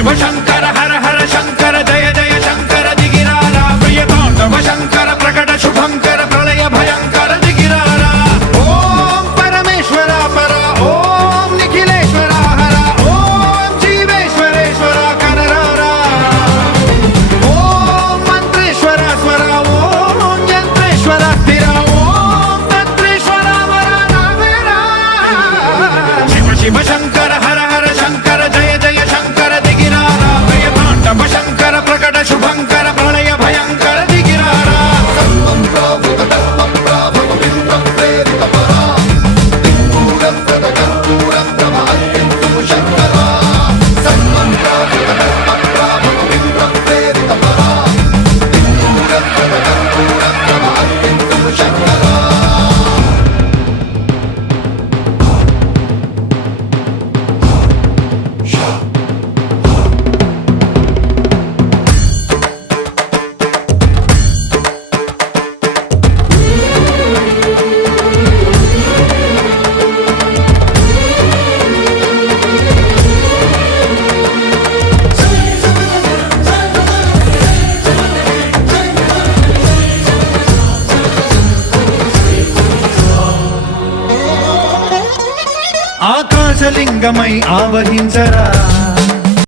శివశంకర హర హర శంకర జయ జయ శంకర దిగిరారా ప్రియతాండవ శంకర ప్రకట శుభంకర ప్రళయ భయంకర దిగిరారా ఓం పరమేశ్వర పర ఓం నిఖిలేశ్వర హర ఓం జీవేశ్వరేశ్వర కనరారా ఓం మంత్రేశ్వర స్వర ఓం యంత్రేశ్వర స్థిర ఓం తంత్రేశ్వర వర నావేరా శివ శివ శంకర హర హర శంకర జయ జయ శంకర దిగిరారా ప్రియతాండవ శంకర ప్రకట శుభంకర ప్రళయ భయంకర దిగిరారా ఆకాశలింగమై ఆవహించరా